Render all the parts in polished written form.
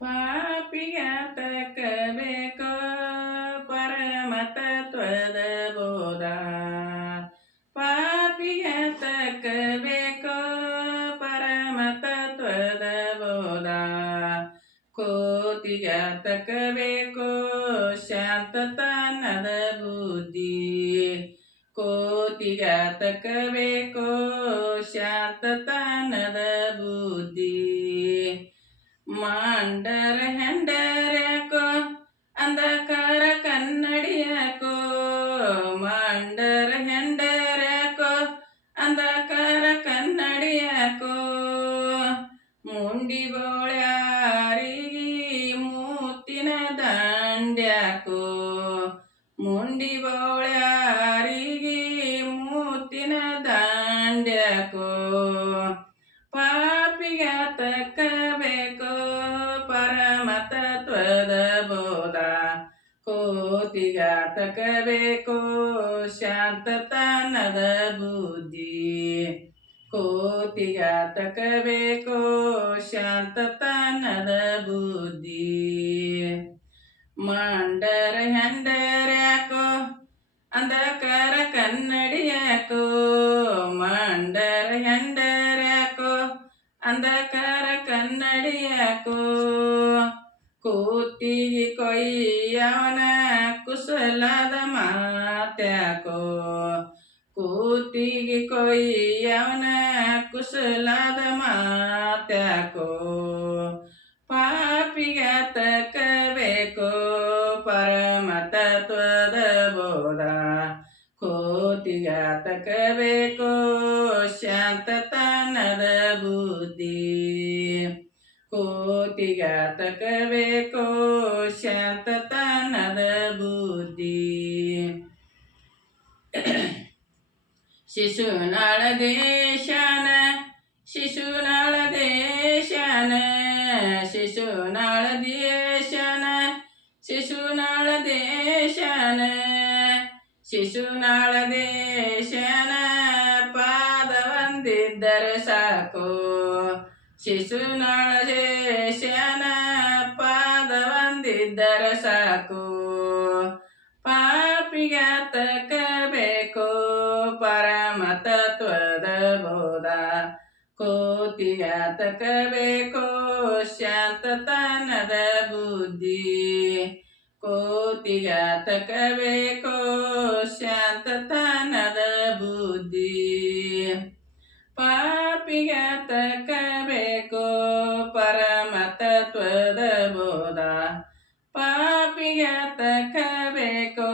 ಪಾಪಿಗಾತಕಬೇಕೋ ಪರಮತತ್ವದ ಬೋಧ. ಪಾಪಿಗಾತಕಬೇಕೋ ಪರಮತತ್ವದ ಬೋಧ. ಕೋತಿಗಾತಕಬೇಕೋ ಶಾಂತತನದ ಬುದ್ಧಿ. ಕೋತಿಗಾತಕಬೇಕೋ ಶಾಂತತನದ ಬುದ್ಧಿ. ಮಂಡರ ಹೆಂಡರ್ಯಾಕೋ ಅಂಧಕಾರ ಕನ್ನಡಿಯಾಕೋ. ಮಂಡರ ಹೆಂಡರ್ಯಾಕೋ ಅಂಧಕಾರ ಕನ್ನಡಿಯಾಕೋ. ಮುಂಡಿ ಬೋಳ್ಯಾರಿಗೆ ಮೂತಿನ ದಂಡ್ಯಾಕೋ. ಮುಂಡಿ ಬೋಳ್ಯಾರಿಗೆ ಮೂತಿನ ದಂಡ್ಯಾಕೋ. ಪಾಪಿಗಾತಕಬೇಕೋ ಪರಮತತ್ವದ ಬೋಧ. ಕೋತಿಗಾತಕಬೇಕೋ ಶಾಂತತನದ ಬುದ್ಧಿ. ಕೋತಿಗಾತಕಬೇಕೋ ಶಾಂತತನದ ಬುದ್ಧಿ. ಮಂಡರ ಹೆಂಡರ್ಯಾಕೋ ಅಂಧಕಾರ ಕನ್ನಡಿಯಾಕೋ. ಮಂಡರ ಹೆಂಡರ್ಯಾಕೋ ಅಂಧಕಾರ ಕನ್ನಡಿಯಾಕೋ. ಕೂತಿಗೆ ಕೊಯ್ಯವನ ಕುಶಲದ ಮಾತ್ಯಾಕೋ. ಕೂತಿಗೆ ಕೊಯ್ಯವನ ಕುಶಲದ ಮಾತ್ಯಾಕೋ. ಪಾಪಿಗಾತಕಬೇಕೋ ಪರಮತತ್ವದ ಬೋಧ. ಕೋತಿಗಾತಕಬೇಕೋ ಶಾಂತತನದ ಬುದ್ಧಿ. ಕೋತಿಗಾತಕಬೇಕೋ ಶಾಂತತನದ ಬುದ್ಧಿ. ಶಿಶುನಾಳ ದೇಶನ ಶಿಶುನಾಳ ದೇಶನ. ಶಿಶುನಾಳ ದೇಶನ ಶಿಶುನಾಳ ದೇಶನ. ಶಿಶುನಾಳ ದೇಶನ ಪಾದ ಒಂದಿದ್ದರೆ ಸಾಕು. ಶಿಶುನಾಳ ದೇಶನ ಪಾದ ಒಂದಿದ್ದರೆ ಸಾಕು. ಪಾಪಿಗಾತಕಬೇಕೋ ಪರಮತತ್ವದ ಬೋಧ. ಕೋತಿಗಾತಕಬೇಕೋ ಶಾಂತತನದ ಬುದ್ಧಿ. ಕೋತಿಗಾತಕಬೇಕೋ ಶಾಂತತನದ ಬುದ್ಧಿ. ಪಾಪಿಗಾತಕಬೇಕೋ ಪರಮತತ್ವದ ಬೋಧ. ಪಾಪಿಗಾತಕಬೇಕೋ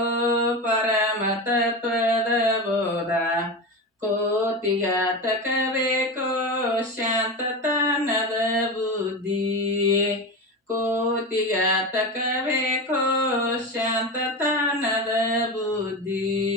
ಪರಮತತ್ವದ ಬೋಧ. ಕೋತಿಗಾತಕಬೇಕೋ ಶಾಂತತನದ ಬುದ್ಧಿ. ಕೋತಿಗಾತಕಬೇಕೋ ಶಾಂತತನದ ಬುದ್ಧಿ.